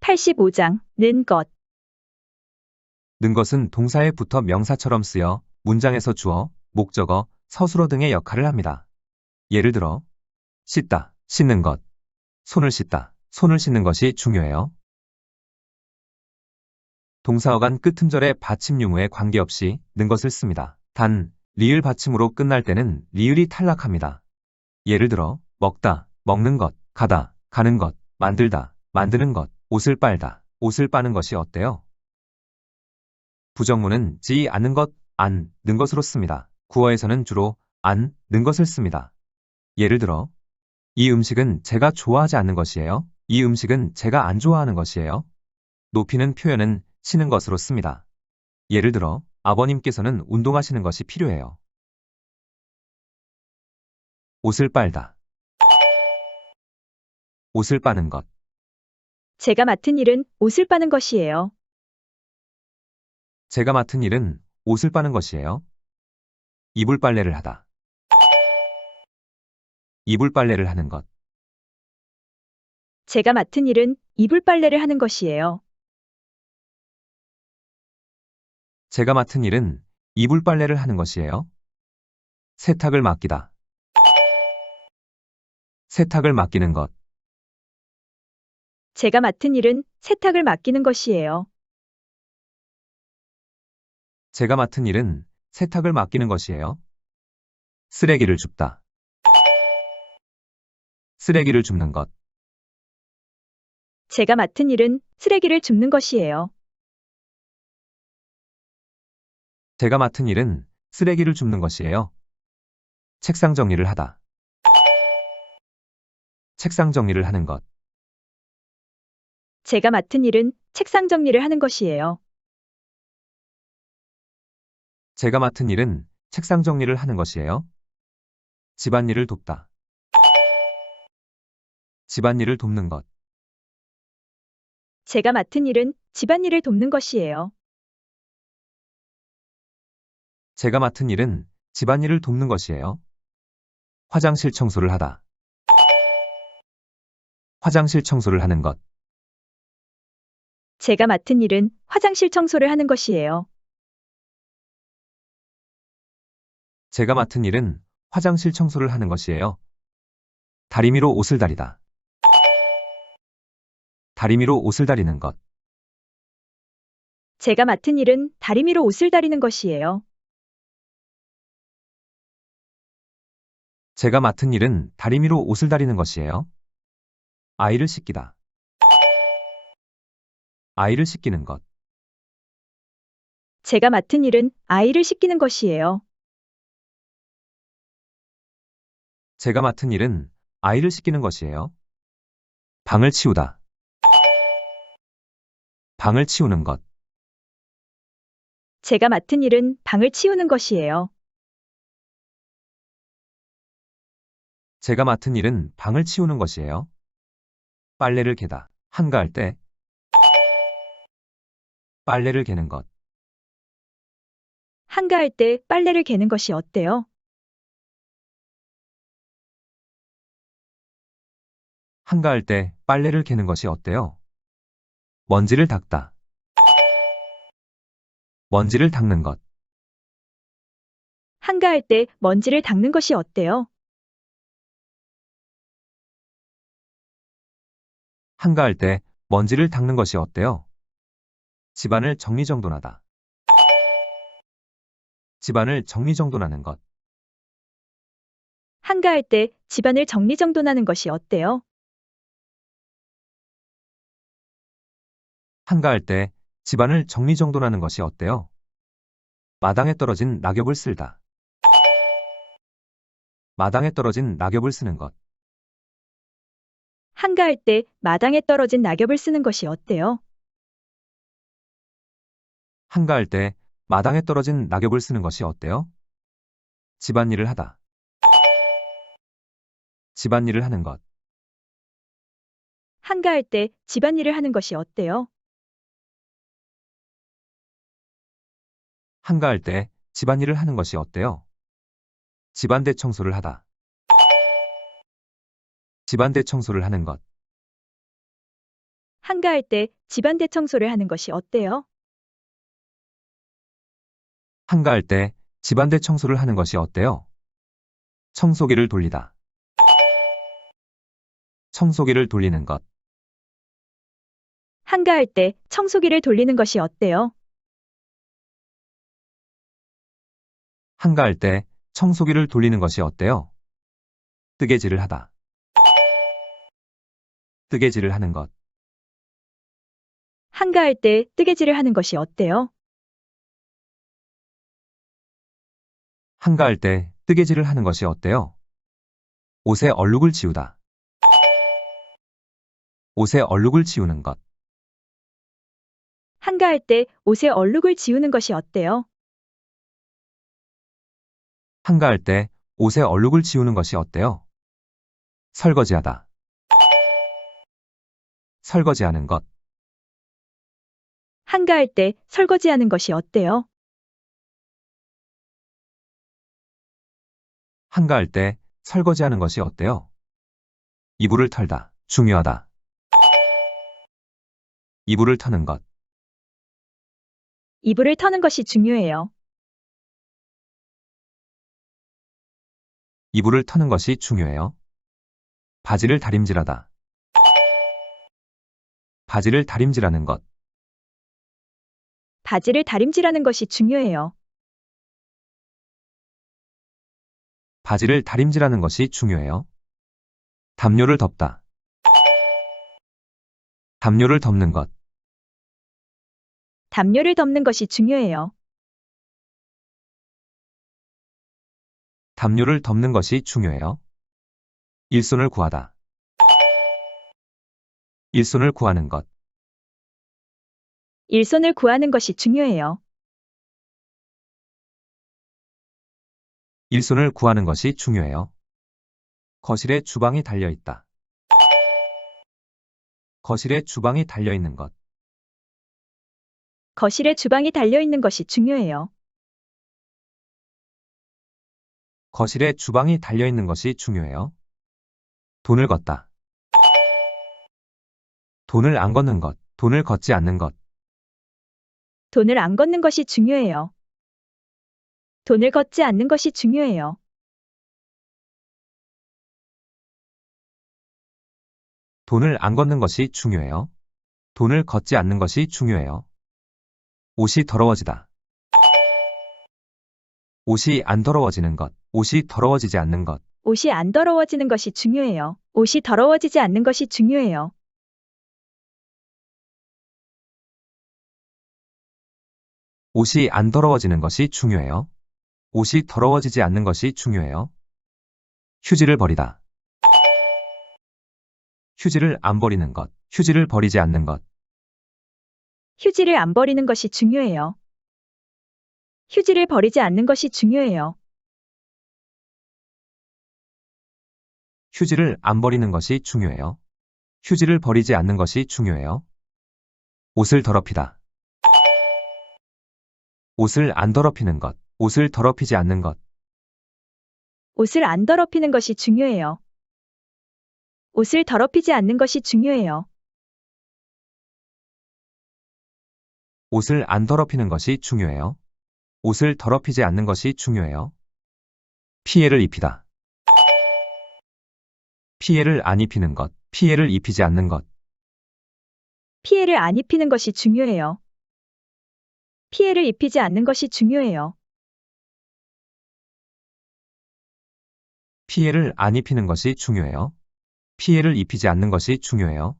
(85장) 는 것. 는 것은 동사에 붙어 명사처럼 쓰여 문장에서 주어, 목적어, 서술어 등의 역할을 합니다. 예를 들어 씻다, 씻는 것, 손을 씻다, 손을 씻는 것이 중요해요. 동사어간 끝음절의 받침 유무에 관계없이 는 것을 씁니다. 단, 리을 받침으로 끝날 때는 리을이 탈락합니다. 예를 들어 먹다, 먹는 것, 가다, 가는 것, 만들다, 만드는 것, 옷을 빨다, 옷을 빠는 것이 어때요? 부정문은 지 않는 것, 안, 는 것으로 씁니다. 구어에서는 주로 안, 는 것을 씁니다. 예를 들어 이 음식은 제가 좋아하지 않는 것이에요. 이 음식은 제가 안 좋아하는 것이에요. 높이는 표현은 시는 것으로 씁니다. 예를 들어 아버님께서는 운동하시는 것이 필요해요. 옷을 빨다. 옷을 빠는 것. 제가 맡은 일은 옷을 빠는 것이에요. 제가 맡은 일은 옷을 빠는 것이에요. 이불 빨래를 하다. 이불 빨래를 하는 것. 제가 맡은 일은 이불 빨래를 하는 것이에요. 제가 맡은 일은 이불 빨래를 하는 것이에요. 세탁을 맡기다. 세탁을 맡기는 것. 제가 맡은 일은 세탁을 맡기는 것이에요. 제가 맡은 일은 세탁을 맡기는 것이에요. 쓰레기를 줍다. 쓰레기를 줍는 것. 제가 맡은 일은 쓰레기를 줍는 것이에요. 제가 맡은 일은 쓰레기를 줍는 것이에요. 책상 정리를 하다. 책상 정리를 하는 것. 제가 맡은 일은 책상 정리를 하는 것이에요. 제가 맡은 일은 책상 정리를 하는 것이에요. 집안일을 돕다. 집안일을 돕는 것. 제가 맡은 일은 집안일을 돕는 것이에요. 제가 맡은 일은 집안일을 돕는 것이에요. 화장실 청소를 하다. 화장실 청소를 하는 것. 제가 맡은 일은 화장실 청소를 하는 것이에요. 제가 맡은 일은 화장실 청소를 하는 것이에요. 다리미로 옷을 다리다. 다리미로 옷을 다리는 것. 제가 맡은 일은 다리미로 옷을 다리는 것이에요. 제가 맡은 일은 다리미로 옷을 다리는 것이에요. 아이를 씻기다. 아이를 씻기는 것. 제가 맡은 일은 아이를 씻기는 것이에요. 제가 맡은 일은 아이를 씻기는 것이에요. 방을 치우다. 방을 치우는 것. 제가 맡은 일은 방을 치우는 것이에요. 제가 맡은 일은 방을 치우는 것이에요. 빨래를 개다. 한가할 때 빨래를 개는 것. 한가할 때 빨래를 개는 것이 어때요? 한가할 때 빨래를 개는 것이 어때요? 먼지를 닦다. 먼지를 닦는 것. 한가할 때 먼지를 닦는 것이 어때요? 한가할 때 먼지를 닦는 것이 어때요? 집안을 정리정돈하다. 집안을 정리정돈하는 것. 한가할 때 집안을 정리정돈하는 것이 어때요? 한가할 때 집안을 정리정돈하는 것이 어때요? 마당에 떨어진 낙엽을 쓸다. 마당에 떨어진 낙엽을 쓰는 것. 한가할 때 마당에 떨어진 낙엽을 쓰는 것이 어때요? 한가할 때 마당에 떨어진 낙엽을 쓰는 것이 어때요? 집안일을 하다. 집안일을 하는 것. 한가할 때 집안일을 하는 것이 어때요? 한가할 때 집안일을 하는 것이 어때요? 집안 대청소를 하다. 집안 대청소를 하는 것. 한가할 때 집안 대청소를 하는 것이 어때요? 한가할 때 집안 대청소를 하는 것이 어때요? 청소기를 돌리다. 청소기를 돌리는 것. 한가할 때 청소기를 돌리는 것이 어때요? 한가할 때 청소기를 돌리는 것이 어때요? 뜨개질을 하다. 뜨개질을 하는 것. 한가할 때 뜨개질을 하는 것이 어때요? 한가할 때 뜨개질을 하는 것이 어때요? 옷에 얼룩을 지우다. 옷에 얼룩을 지우는 것. 한가할 때 옷에 얼룩을 지우는 것이 어때요? 한가할 때 옷에 얼룩을 지우는 것이 어때요? 설거지하다. 설거지하는 것. 한가할 때 설거지하는 것이 어때요? 한가할 때 설거지하는 것이 어때요? 이불을 털다. 중요하다. 이불을 터는 것. 이불을 터는 것이 중요해요. 이불을 터는 것이 중요해요. 바지를 다림질하다. 바지를 다림질하는 것. 바지를 다림질하는 것이 중요해요. 바지를 다림질하는 것이 중요해요. 담요를 덮다. 담요를 덮는 것. 담요를 덮는 것이 중요해요. 담요를 덮는 것이 중요해요. 일손을 구하다. 일손을 구하는 것. 일손을 구하는 것이 중요해요. 일손을 구하는 것이 중요해요. 거실에 주방이 달려 있다. 거실에 주방이 달려 있는 것. 거실에 주방이 달려 있는 것이 중요해요. 거실에 주방이 달려 있는 것이 중요해요. 돈을 걷다. 돈을 안 걷는 것. 돈을 걷지 않는 것. 돈을 안 걷는 것이 중요해요. 돈을 걷지 않는 것이 중요해요. 돈을 안 걷는 것이 중요해요. 돈을 걷지 않는 것이 중요해요. 옷이 더러워지다. 옷이 안 더러워지는 것. 옷이 더러워지지 않는 것. 옷이 안 더러워지는 것이 중요해요. 옷이 더러워지지 않는 것이 중요해요. 옷이 안 더러워지는 것이 중요해요. 옷이 더러워지지 않는 것이 중요해요. 휴지를 버리다. 휴지를 안 버리는 것. 휴지를 버리지 않는 것. 휴지를 안 버리는 것이 중요해요. 휴지를 버리지 않는 것이 중요해요. 휴지를 안 버리는 것이 중요해요. 휴지를 버리지 않는 것이 중요해요. 옷을 더럽히다. 옷을 안 더럽히는 것. 옷을 더럽히지 않는 것. 옷을 안 더럽히는 것이 중요해요. 옷을 더럽히지 않는 것이 중요해요. 옷을 안 더럽히는 것이 중요해요. 옷을 더럽히지 않는 것이 중요해요. 피해를 입히다. 피해를 안 입히는 것. 피해를 입히지 않는 것. 피해를 안 입히는 것이 중요해요. 피해를 입히지 않는 것이 중요해요. 피해를 안 입히는 것이 중요해요. 피해를 입히지 않는 것이 중요해요.